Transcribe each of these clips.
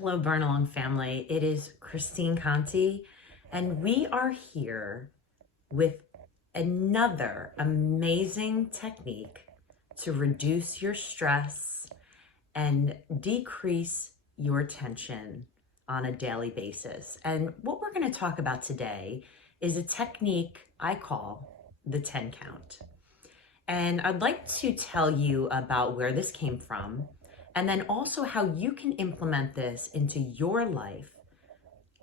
Hello, Burn Along family. It is Christine Conti, and we are here with another amazing technique to reduce your stress and decrease your tension on a daily basis. And what we're going to talk about today is a technique I call the 10 count. And I'd like to tell you about where this came from, and then also how you can implement this into your life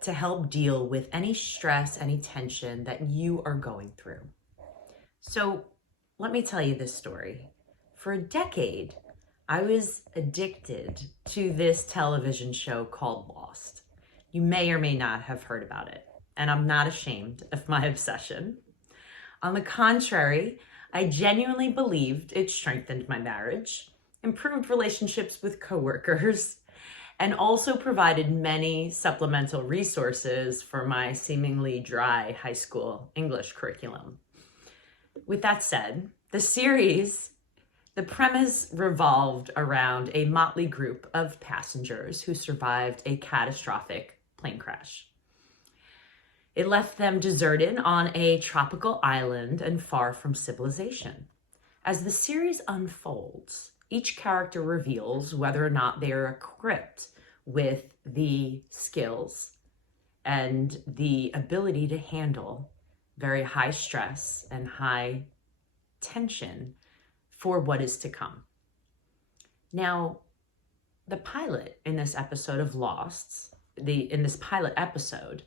to help deal with any stress, any tension that you are going through. So let me tell you this story. For a decade, I was addicted to this television show called Lost. You may or may not have heard about it, and I'm not ashamed of my obsession. On the contrary, I genuinely believed it strengthened my marriage, improved relationships with coworkers, and also provided many supplemental resources for my seemingly dry high school English curriculum. With that said, the premise revolved around a motley group of passengers who survived a catastrophic plane crash. It left them deserted on a tropical island and far from civilization. As the series unfolds, each character reveals whether or not they are equipped with the skills and the ability to handle very high stress and high tension for what is to come. Now, the pilot in this episode of Lost, in this pilot episode,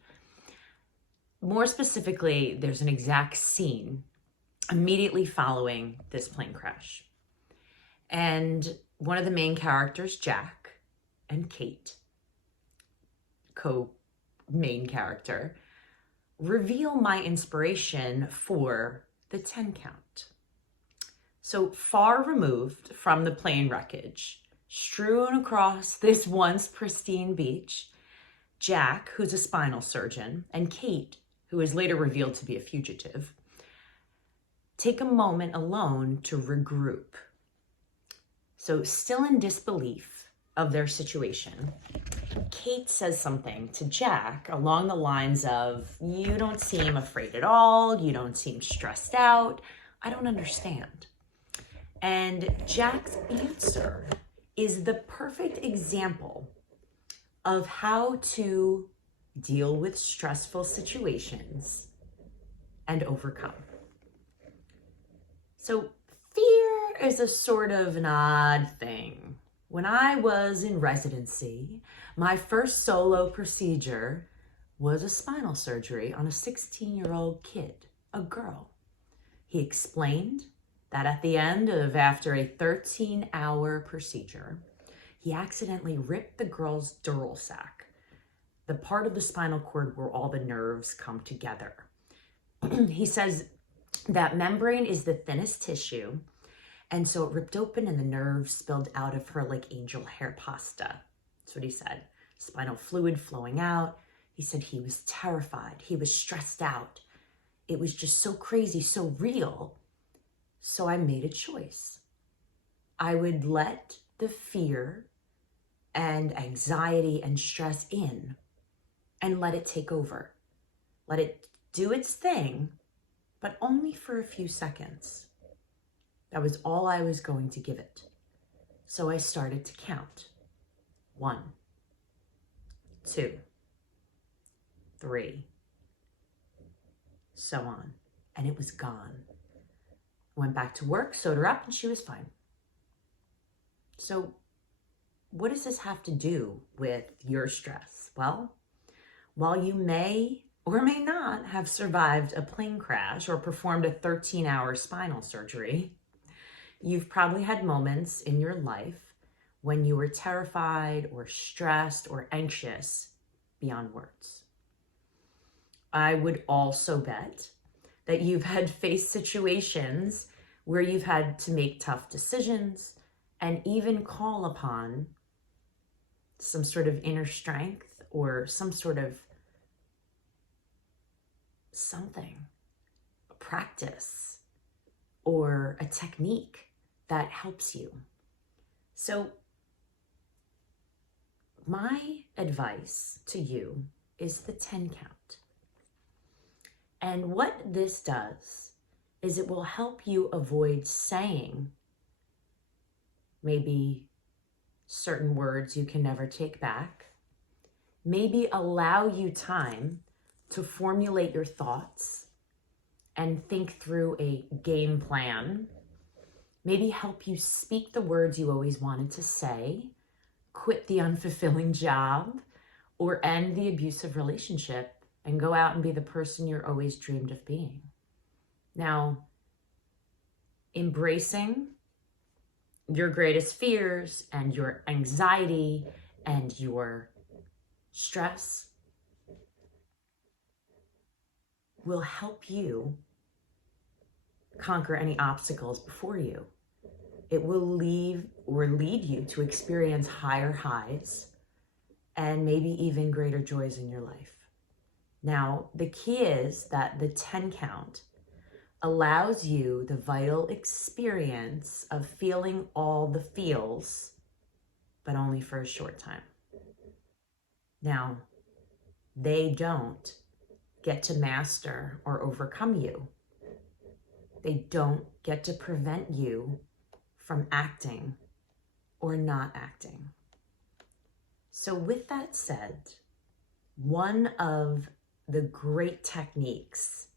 more specifically, there's an exact scene immediately following this plane crash. And one of the main characters, Jack, and Kate, co-main character, reveal my inspiration for the 10 count. So far removed from the plane wreckage, strewn across this once pristine beach, Jack, who's a spinal surgeon, and Kate, who is later revealed to be a fugitive, take a moment alone to regroup. So, still in disbelief of their situation, Kate says something to Jack along the lines of, "You don't seem afraid at all. You don't seem stressed out. I don't understand." And Jack's answer is the perfect example of how to deal with stressful situations and overcome. So fear is a sort of an odd thing. When I was in residency, my first solo procedure was a spinal surgery on a 16-year-old kid, a girl. He explained that at the end of after a 13-hour procedure, he accidentally ripped the girl's dural sac, the part of the spinal cord where all the nerves come together. He says that membrane is the thinnest tissue, and so it ripped open and the nerves spilled out of her like angel hair pasta. That's what he said. Spinal fluid flowing out. He said he was terrified. He was stressed out. It was just so crazy, so real. So I made a choice. I would let the fear and anxiety and stress in and let it take over. Let it do its thing, but only for a few seconds. That was all I was going to give it. So I started to count. 1, 2, 3, so on. And it was gone. Went back to work, sewed her up, and she was fine. So what does this have to do with your stress? Well, while you may or may not have survived a plane crash or performed a 13-hour spinal surgery, you've probably had moments in your life when you were terrified or stressed or anxious beyond words. I would also bet that you've had faced situations where you've had to make tough decisions and even call upon some sort of inner strength or some sort of something, a practice or a technique that helps you. So my advice to you is the 10 count. And what this does is it will help you avoid saying maybe certain words you can never take back, maybe allow you time to formulate your thoughts and think through a game plan, maybe help you speak the words you always wanted to say, quit the unfulfilling job, or end the abusive relationship and go out and be the person you're always dreamed of being. Now, embracing your greatest fears and your anxiety and your stress will help you conquer any obstacles before you. It will lead you to experience higher highs and maybe even greater joys in your life. Now, the key is that the 10 count allows you the vital experience of feeling all the feels, but only for a short time. Now, they don't get to master or overcome you. They don't get to prevent you from acting or not acting. So with that said, one of the great techniques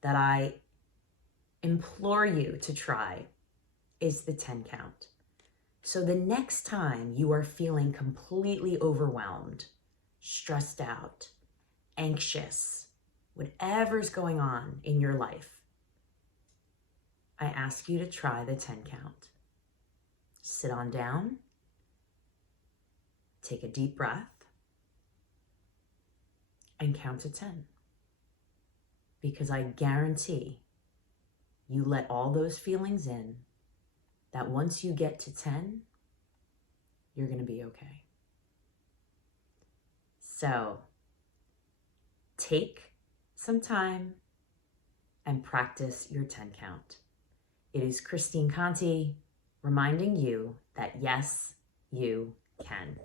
that I implore you to try is the 10 count. So the next time you are feeling completely overwhelmed, stressed out, anxious, whatever's going on in your life, I ask you to try the 10 count. Sit on down, take a deep breath, and count to 10. Because I guarantee you let all those feelings in, that once you get to 10, you're going to be okay. So take some time and practice your 10 count. It is Christine Conti reminding you that yes, you can.